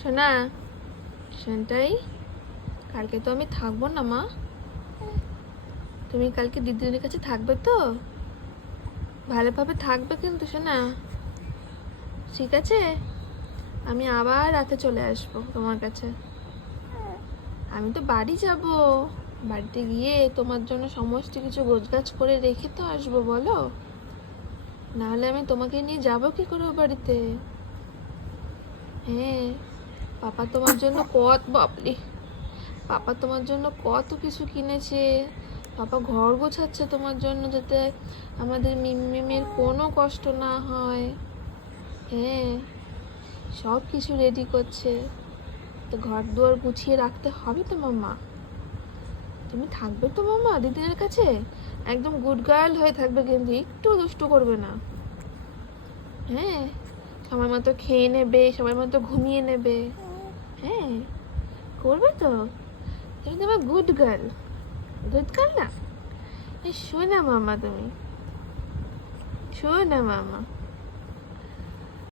শোনা, সেটাই কালকে তো আমি থাকবো না মা। তুমি কালকে দিদির কাছে থাকবে তো? ভালোভাবে থাকবে কিন্তু শোনা, ঠিক আছে? আমি আবার রাতে চলে আসবো তোমার কাছে। আমি তো বাড়ি যাব, বাড়িতে গিয়ে তোমার জন্য সমস্ত কিছু গোছগাছ করে রেখে তো আসবো, বলো? নাহলে আমি তোমাকে নিয়ে যাবো কি করে ও বাড়িতে? হ্যাঁ, পাপা তোমার জন্য বাপরে, পাপা তোমার জন্য কত কিছু কিনেছে। পাপা ঘর গোছাচ্ছে তোমার জন্য, যাতে আমাদের মিমের কোনো কষ্ট না হয়। হ্যাঁ, সব কিছু রেডি করছে, তো ঘর দুয়ার গুছিয়ে রাখতে হবে তো মাম্মা। তুমি থাকবে তো মাম্মা দিদিদের কাছে? একদম গুড গার্ল হয়ে থাকবে, কিন্তু একটু দুষ্টু করবে না। হ্যাঁ, সময় মতো খেয়ে নেবে, সময় মতো ঘুমিয়ে নেবে। হ্যাঁ, করবে তো? তুমি তো আমার গুড গার্ল, গুড গার্ল না? শোনা মামা, তুমি শোনা মামা।